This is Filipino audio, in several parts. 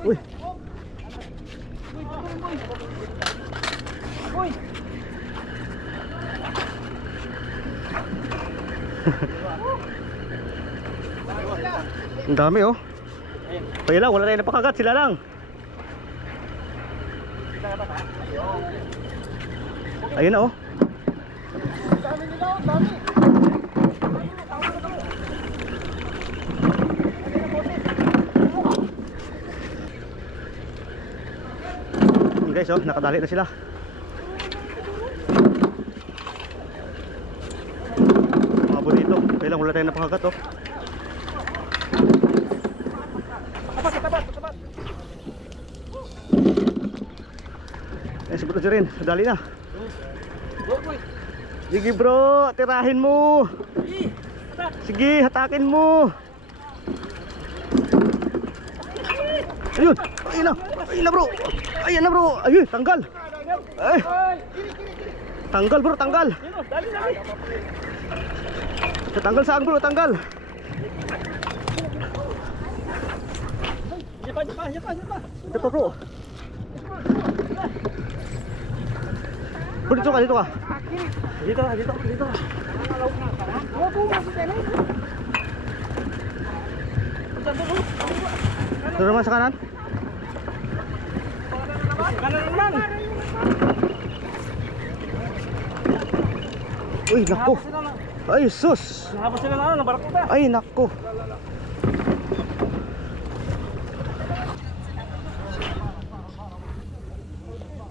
Uy. Ang dami oh. Kaya lang, wala tayong napakagat, sila lang. Ayun na oh. Dami nila, dami. Yun guys oh, nakadali na sila. Mga bonito, kaya lang wala tayong napakagat oh. Eh, si Bro Jerin, dali na. Sige bro, tirahin mo. Sige, hatakin mo. Ayun, ayun na bro. Ayun na bro, ayun, tanggal. Ay. Tanggal bro, tanggal. Tanggal saan bro, tanggal. Ito pa bro. Bro, dito ka, dito ka. Dito. Ito naman sa kanan. Kanan naman. Uy, naku. Ay, sus. Nahabos sila na ng barakuda. Ay, naku.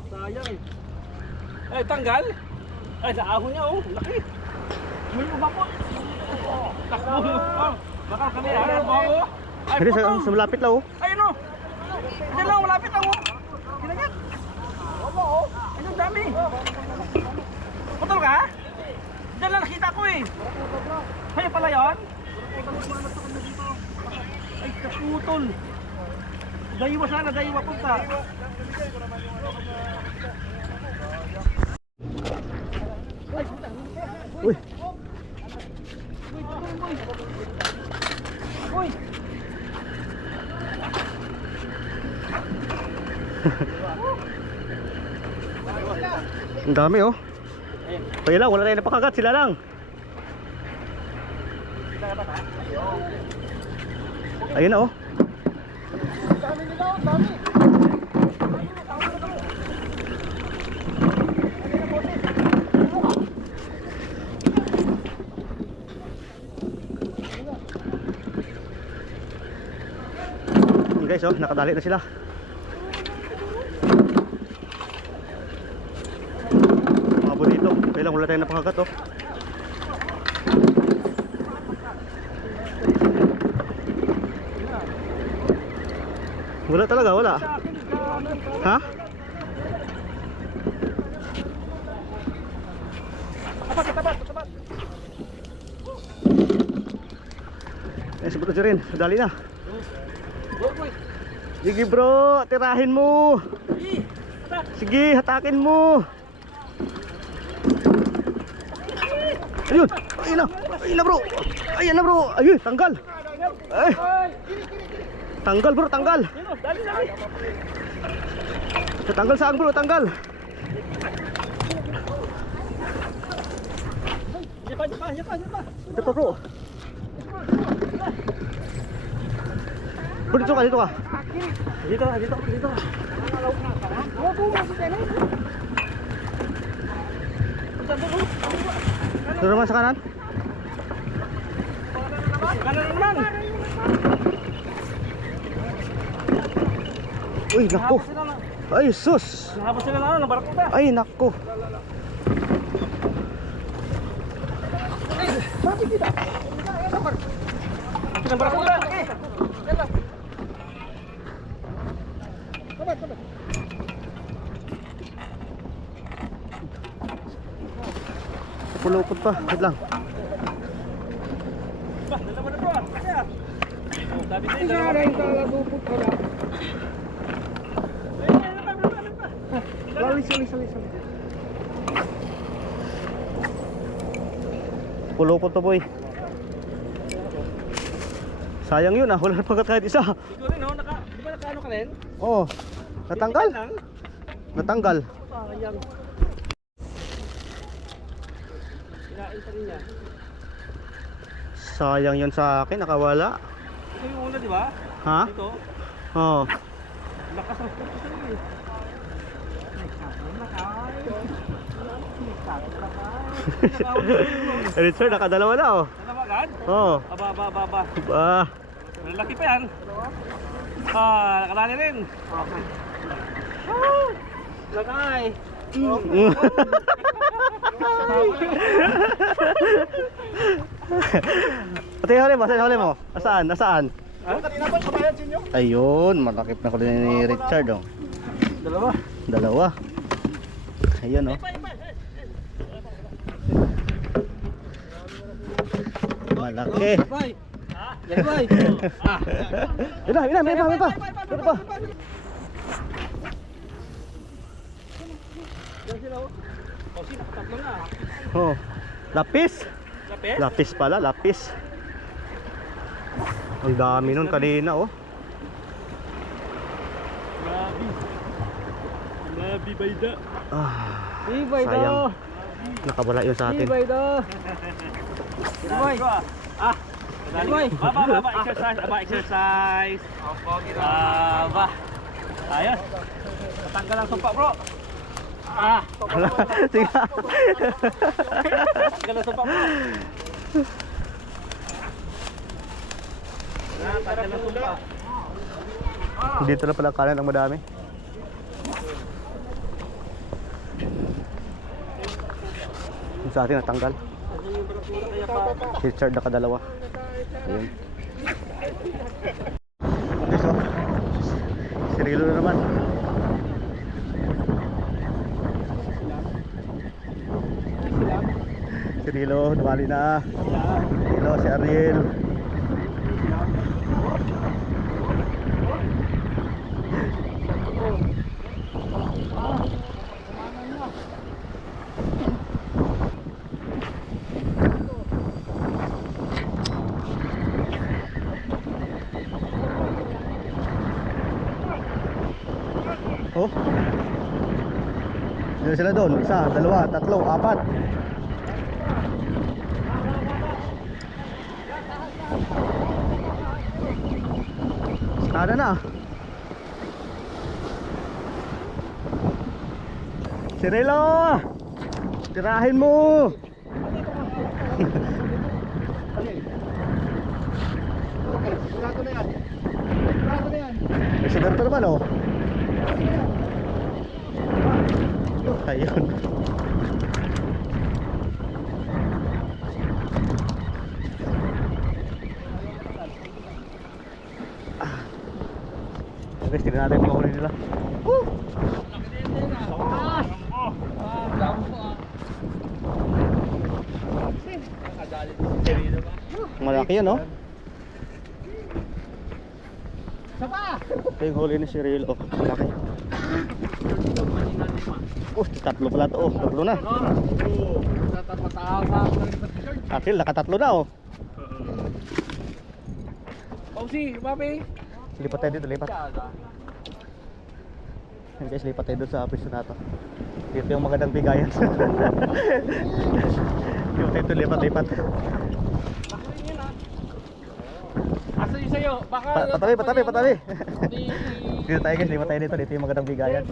Sayang eh. Ay, tanggal. Ay, sa ahon niya oh. Laki. May umabot. Takbo. Baka kami harap mo oh. Ay, Hindi, putol. sa malapit lang oh. Ayun oh. Hindi lang, malapit lang oh. Kinagyan. Ayun, dami. Putol ka? Diyan lang nakita ko eh. Ayun pala yun. Ay, kaputol. Daywa sana, daywa punta. Uy. Uy. Ang dami oh. Kaya lang, wala tayong napakagat, sila lang. Ayun na oh. Dami nila, dami. Yun guys oh, nakadali na sila. Mga bonito, kaya lang wala tayong napakagat oh. Wala talaga, wala. Ha? Tapat. Eh, si Bro Jerin, dali na. Sige bro, tirahin mo. Sige, hatakin mo. Ayun, ayun na bro. Ayun na bro, ayun, tanggal. Ay. Tanggal bro, tanggal. Dali. Tanggal saan bro, tanggal. Siapa. Ito pa bro. Bro, dito ka. Dito. Ito naman sa kanan. Kanan naman. Uy, naku. Ay, sus. Nahabos sila na ng barakuda. Ay, naku. Ng barakuda. Pulupot pa, wait lang. Dalawa na bro. Sabi sa'yo, dalawa. Sorry. Pulupot to boy. Sayang yun ah, wala na pagkat kahit isa. Ikaw rin, no? Di ba nakaano ka rin? Oo. Natanggal? Lang? Natanggal. Sayang. Kinain pa rin niya. Sayang yun sa akin, nakawala. Ito yung una, di ba? Ha? Ito. Oo. Lakas ng puto sa iyo. Richard, nakadalawa na oh. Dalawa agad? Oo. Aba. Ah. Malaki pa yan. Nakalali rin. Okay. Lagay. Pati huli mo, saan huli mo? Asaan? Nasaan? Kanina ba kabayan sa inyo? Ayun, malakip na huli ni Richard oh. Dalawa. Dalawa. Ayun oh. Malaki. Bye. Bye. May pa. Yan sila oh. Oh, sino? Tatlo na. Oh. Lapis. Lapis? Lapis pala, lapis. Ang dami nun kanina oh. Labi bayda. Sayang. Nakabala yun sa atin. Bayda. Boy. Boy. Baba, exercise. Baba. Ayos. Tatanggal ang sumpa, bro. Sige. Tanggal ang sumpa, bro. Tanggal ang sumpa. Dito na pala kanan ang madami. Yung sa atin natanggal. Richard nakadalawa. Ayun. Okay, so Cirilo na naman. Cirilo, dumali na. Cirilo, si Ariel. Oh. Dito sila doon. Isa, dalawa, tatlo, apat. Sana na. Cirilo! Tirahin mo! May sigarto naman oh. Ayun. Guys, tingnan natin yung huli nila. Woo! Malaki yan oh. Ito yung huli ni Cyril oh. Malaki. Tatlo pala to oh. Tatlo na. Akil, nakatatlo na oh. Pausi, papi. Lipat tayo dito, lipat. Guys, lipat tayo doon sa piso na to. Dito yung magandang bigayan. Lipat tayo dito, lipat. Asa yung sa'yo? Baka... Patabi. Dito tayo guys, lipat tayo dito. Dito yung magandang bigayan.